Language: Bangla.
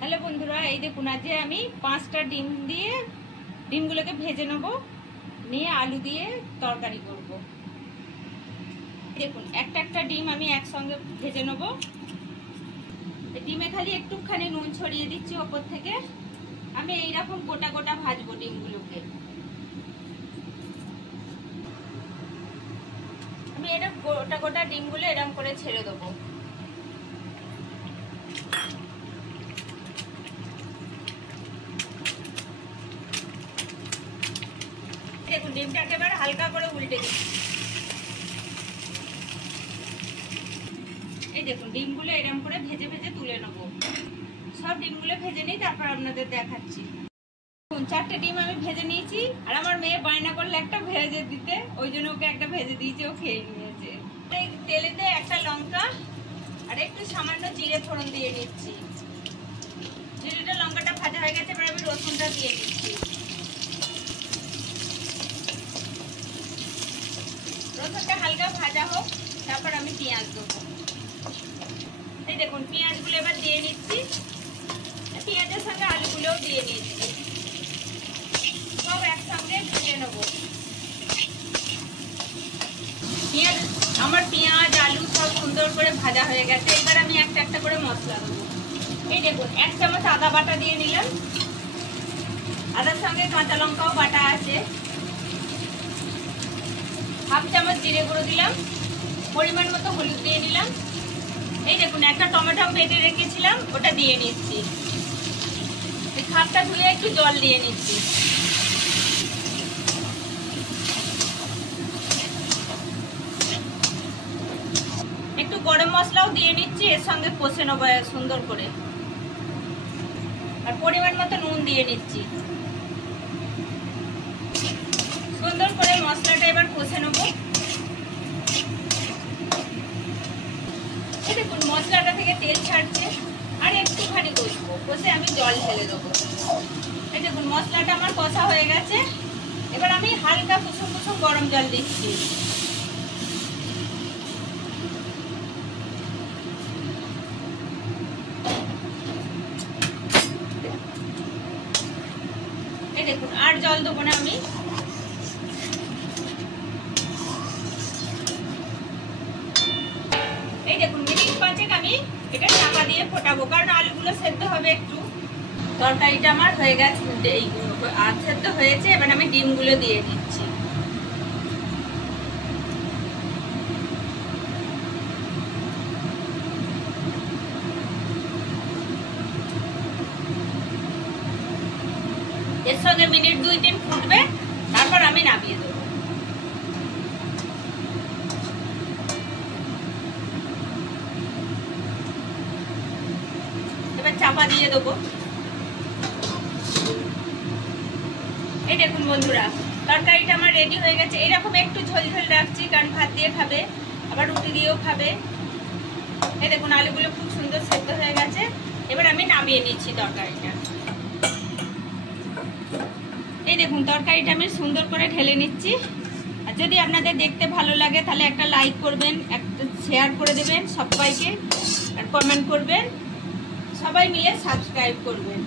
হ্যালো বন্ধুরা, এই দেখুন আজকে আমি 5টা ডিম দিয়ে ডিমগুলোকে ভেজে নেব, নিয়ে আলু দিয়ে তরকারি করব। দেখুন একটা একটা ডিম আমি একসঙ্গে ভেজে নেব। ডিমে খালি একটুখানি নুন ছড়িয়ে দিচ্ছি ওপর থেকে। আমি এইরকম গোটা গোটা ভাজবো ডিমগুলোকে। আমি এটা গোটা গোটা ডিমগুলো এরকম করে ছেড়ে দেবো। দেখুন ডিমটাকে এবার হালকা করে উল্টে দিচ্ছি। এই দেখুন ডিমগুলো এরকম করে ভেজে ভেজে তুলে নেবো। সব ডিমগুলো ভেজে নিই, তারপর আপনাদের দেখাচ্ছি। 4টে ডিম আমি ভেজে নিয়েছি, আর আমার মেয়ে বায়না করলে একটা ভেজে দিতে, ওই জন্য ওকে একটা ভেজে দিয়েছি, ও খেয়ে নিয়েছে। তেলেতে একটা লঙ্কা আর একটু সামান্য জিরে ফোড়ন দিয়ে নিচ্ছি। জিরেটা লঙ্কাটা ভাজা হয়ে গেছে, এবার আমি রসুনটা দিয়ে নিচ্ছি। রসুনটা হালকা ভাজা হোক, তারপর আমি পেঁয়াজ দেবো। এই দেখুন পেঁয়াজগুলো এবার দিয়ে নিচ্ছি, পেঁয়াজের সঙ্গে আলুগুলোও দিয়ে নিচ্ছি। সব একসঙ্গে ভেজে নেব। আমার পেঁয়াজ আলু সব সুন্দর করে ভাজা হয়ে গেছে। এবার আমি একটা একটা করে মশলা দেবো। এই দেখুন 1 চামচ আদা বাটা দিয়ে নিলাম, আদার সঙ্গে কাঁচা লঙ্কাও বাটা আছে। 1/2 চামচ জিরে গুঁড়ো দিলাম, পরিমাণ মতো হলুদ দিয়ে নিলাম। এই দেখুন একটা টমেটো বেটে রেখেছিলাম, ওটা দিয়ে নিচ্ছি। খাপটা ধুয়ে একটু জল দিয়ে নিচ্ছি। একটু গরম মশলাও দিয়ে নিচ্ছি, এর সঙ্গে কষে নেবো সুন্দর করে। আর পরিমাণ মতো নুন দিয়ে নিচ্ছি। সুন্দর করে মশলাটা এবার কষে নেবো। দেখুন মশলাটা থেকে তেল ছাড়ছে, আর একটুখানি কষবো, কষে আমি জল ঢেলে দেবো। এই দেখুন মশলাটা আমার কষা হয়ে গেছে। এবার আমি হালকা কুসুম কুসুম গরম জল দিচ্ছি। এই দেখুন আর জল দেবো না আমি। এই দেখুন মিনিট 5 আমি এটা চাপা দিয়ে ফোটাবো, কারণ আলুগুলো সেদ্ধ হবে একটু। তরকারিটা আমার হয়ে গেছে, সেদ্ধ হয়েছে। এবার আমি ডিমগুলো দিয়ে দিচ্ছি। এর সঙ্গে মিনিট 2-3 ফুটবে, তারপর আমি নামিয়ে দেবো। এবার চাপা দিয়ে দেবো। এই দেখুন বন্ধুরা তরকারিটা আমার রেডি হয়ে গেছে। এরকম একটু ঝোল ঝোল রাখছি, কারণ ভাত দিয়ে খাবে, আবার রুটি দিয়েও খাবে। এই দেখুন আলুগুলো খুব সুন্দর সেদ্ধ হয়ে গেছে। এবার আমি নামিয়ে নিচ্ছি তরকারিটা। এই দেখুন তরকারিটা আমি সুন্দর করে ঢেলে নিচ্ছি। আর যদি আপনাদের দেখতে ভালো লাগে তাহলে একটা লাইক করবেন, একটা শেয়ার করে দেবেন সবাইকে, আর কমেন্ট করবেন, সবাই মিলে সাবস্ক্রাইব করবেন।